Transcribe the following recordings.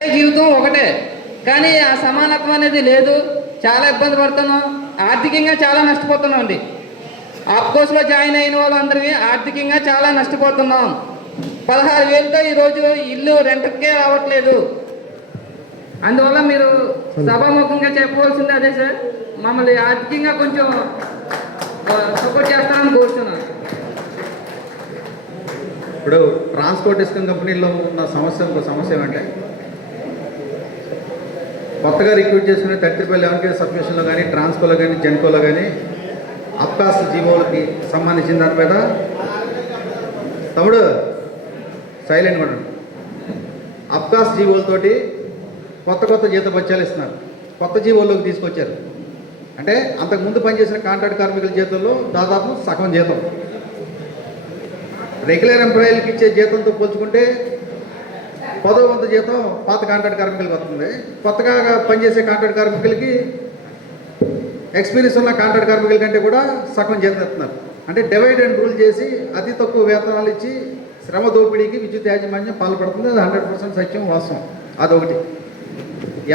జీవితం ఒకటే, కానీ ఆ సమానత్వం అనేది లేదు. చాలా ఇబ్బంది పడుతున్నాం, ఆర్థికంగా చాలా నష్టపోతున్నాం అండి. ఆప్కోస్లో జాయిన్ అయిన వాళ్ళందరినీ ఆర్థికంగా చాలా నష్టపోతున్నాం. 16,000తో ఈరోజు ఇల్లు రెంట్కే రావట్లేదు. అందువల్ల మీరు సభాముఖంగా చెప్పవలసింది అదే సార్, మమ్మల్ని ఆర్థికంగా కొంచెం సపోర్ట్ చేస్తారని కోరుతున్నాను. ఇప్పుడు ట్రాన్స్పోర్టేషన్ కంపెనీలో ఉన్న సమస్య ఏమంటే, కొత్తగా రిక్రూట్ చేసుకునే 3311 సబ్మిషన్లో కానీ, ట్రాన్స్కోలో కానీ, జెన్కోలో కానీ అప్కాస్ జీవోలకి సంబంధించిన దాని మీద తమ్ముడు సైలెంట్ కూడా అప్కాస్ జీవోలతోటి కొత్త జీతభత్యాలు ఇస్తున్నారు. కొత్త జీవోల్లోకి తీసుకొచ్చారు. అంటే అంతకుముందు పనిచేసిన కాంట్రాక్ట్ కార్మికుల జీతంలో దాదాపు సగం జీతం. రెగ్యులర్ ఎంప్లాయీలకి ఇచ్చే జీతంతో పోల్చుకుంటే 10వ వంతు జీతం పాత కాంట్రాక్ట్ కార్మికులకు వస్తుంది. కొత్తగా పనిచేసే కాంట్రాక్ట్ కార్మికులకి ఎక్స్పీరియన్స్ ఉన్న కాంట్రాక్ట్ కార్మికుల కంటే కూడా సగం జీతం ఇస్తున్నారు. అంటే డివైడ్ అండ్ రూల్ చేసి అతి తక్కువ వేతనాలు ఇచ్చి శ్రమ దోపిడీకి విద్యుత్ యాజమాన్యం పాల్పడుతుంది. అది 100% సత్యం, వాస్తవం. అదొకటి.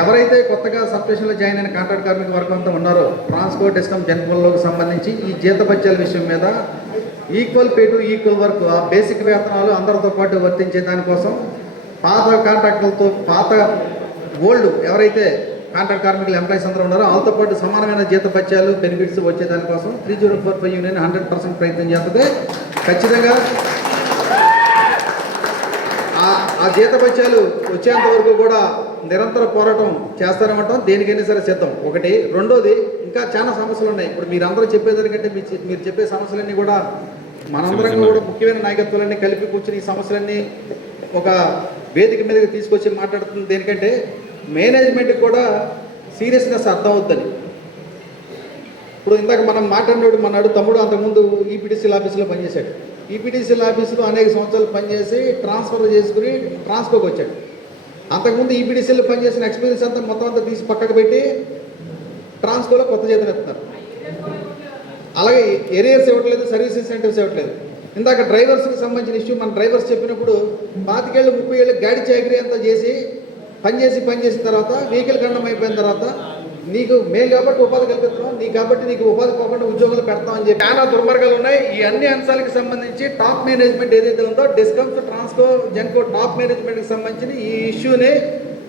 ఎవరైతే కొత్తగా సబ్స్టేషన్లో జాయిన్ అయిన కాంట్రాక్ట్ కార్మిక వర్గం అంతా ఉన్నారో, ట్రాన్స్పోర్ట్ డిస్కమ్ జన్కోల్లోకి సంబంధించి ఈ జీతభత్యాల విషయం మీద equal pay to equal work, ఆ బేసిక్ వేతనాలు అందరితో పాటు వర్తించే దానికోసం పాత కాంట్రాక్టులతో ఓల్డ్ ఎవరైతే కాంట్రాక్ట్ కార్మికులు ఎంప్లాయీస్ అందరూ ఉన్నారో వాళ్ళతో పాటు సమానమైన జీతభత్యాలు బెనిఫిట్స్ వచ్చే దానికోసం 3045 యూనియన్ 100% ప్రయత్నం చేస్తుంది. ఖచ్చితంగా ఆ జీతభత్యాలు వచ్చేంత వరకు కూడా నిరంతర పోరాటం చేస్తారనమాట. దేనికైనా సరే సిద్ధం. ఒకటి. రెండోది, ఇంకా చాలా సమస్యలు ఉన్నాయి. ఇప్పుడు మీరందరూ చెప్పేదానికంటే మీరు చెప్పే సమస్యలన్నీ కూడా మనందరం కూడా ముఖ్యమైన నాయకత్వాలన్నీ కలిపి కూర్చుని ఈ సమస్యలన్నీ ఒక వేదిక మీదకి తీసుకొచ్చి మాట్లాడుతుంది. దేనికంటే మేనేజ్మెంట్కి కూడా సీరియస్నెస్ అర్థం అవుద్దని. ఇప్పుడు ఇందాక మనం మాట్లాడినాడు మన్నాడు తమ్ముడు అంతకుముందు ఈపీటీసీల ఆఫీసులో పనిచేశాడు. ఈపీటీసీల ఆఫీసులో అనేక సంవత్సరాలు పనిచేసి ట్రాన్స్ఫర్ చేసుకుని ట్రాన్స్కోకి వచ్చాడు. అంతకుముందు ఈపీటీసీలో పనిచేసిన ఎక్స్పీరియన్స్ అంతా మొత్తం అంతా తీసి పక్కకు పెట్టి ట్రాన్స్కోలో కొత్త జీతం ఇస్తున్నారు. అలాగే ఏరియాస్ ఇవ్వట్లేదు, సర్వీస్ ఇన్సెంటివ్స్ ఇవ్వట్లేదు. ఇందాక డ్రైవర్స్కి సంబంధించిన ఇష్యూ మన డ్రైవర్స్ చెప్పినప్పుడు 25 ఏళ్ళు 30 ఏళ్ళు గాడి చాకరీ అంతా చేసి పనిచేసిన తర్వాత వెహికల్ ఖండం అయిపోయిన తర్వాత నీకు మేలు కాబట్టి ఉపాధి కల్పిస్తున్నాం, నీకు ఉపాధి పోకుండా ఉద్యోగాలు పెడతామని చెప్పి చాలా దుర్మార్గాలు ఉన్నాయి. ఈ అన్ని అంశాలకు సంబంధించి టాప్ మేనేజ్మెంట్ ఏదైతే ఉందో డిస్కమ్స్, ట్రాన్స్కో, జెన్కో టాప్ మేనేజ్మెంట్కి సంబంధించిన ఈ ఇష్యూని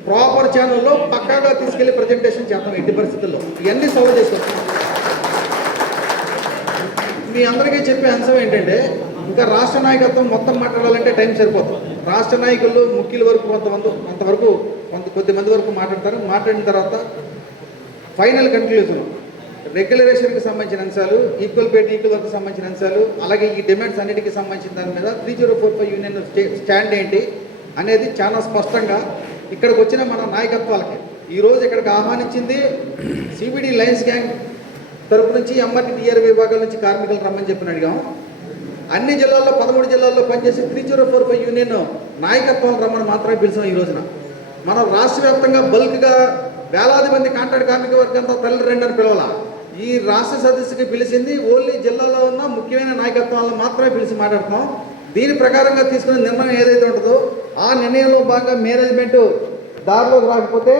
ప్రాపర్ ఛానల్లో పక్కాగా తీసుకెళ్లి ప్రజెంటేషన్ చేద్దాం. ఎట్టి పరిస్థితుల్లో ఇవన్నీ సాల్వ్ చేసుకుంటాం. మీ అందరికీ చెప్పే అంశం ఏంటంటే, ఇంకా రాష్ట్ర నాయకత్వం మొత్తం మాట్లాడాలంటే టైం సరిపోతుంది. రాష్ట్ర నాయకులు ముఖ్యుల వరకు కొంతవరకు కొద్దిమంది వరకు మాట్లాడతారు. మాట్లాడిన తర్వాత ఫైనల్ కన్క్లూజన్ రెగ్యులరేషన్కి సంబంధించిన అంశాలు, equal pay to equal work సంబంధించిన అంశాలు, అలాగే ఈ డిమాండ్స్ అన్నిటికీ సంబంధించిన దాని మీద 3045 యూనియన్ స్టాండ్ ఏంటి అనేది చాలా స్పష్టంగా ఇక్కడికి వచ్చిన మన నాయకత్వాలకి ఈరోజు ఇక్కడికి ఆహ్వానించింది సిబిడి లయన్స్ గ్యాంగ్ తరపు నుంచి ఎంఆర్టీ టీఆర్ విభాగాల నుంచి కార్మికులు రమ్మని చెప్పిన అడిగాం. అన్ని జిల్లాల్లో 13 జిల్లాల్లో పనిచేసి 3045 యూనియన్ నాయకత్వాలు రమ్మని మాత్రమే పిలిచాం. ఈ రోజున మనం రాష్ట్ర వ్యాప్తంగా బల్క్గా వేలాది మంది కాంట్రాక్ట్ కార్మిక వర్గంతో తల్లి రెండని పిలవాల. ఈ రాష్ట్ర సదస్సుకి పిలిచింది ఓన్లీ జిల్లాలో ఉన్న ముఖ్యమైన నాయకత్వాలను మాత్రమే పిలిచి మాట్లాడుతున్నాం. దీని ప్రకారంగా తీసుకునే నిర్ణయం ఏదైతే ఉంటుందో ఆ నిర్ణయంలో భాగంగా మేనేజ్మెంట్ దారిలోకి రాకపోతే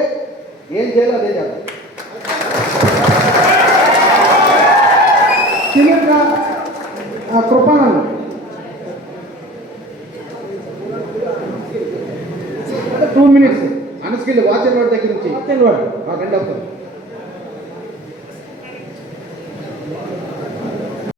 ఏం చేయాలో అదే చేద్దాం. కృపానంద 2 minutes అన్స్కిల్ వాచర్ వాడి దగ్గర నుంచి 2 అవుతుంది.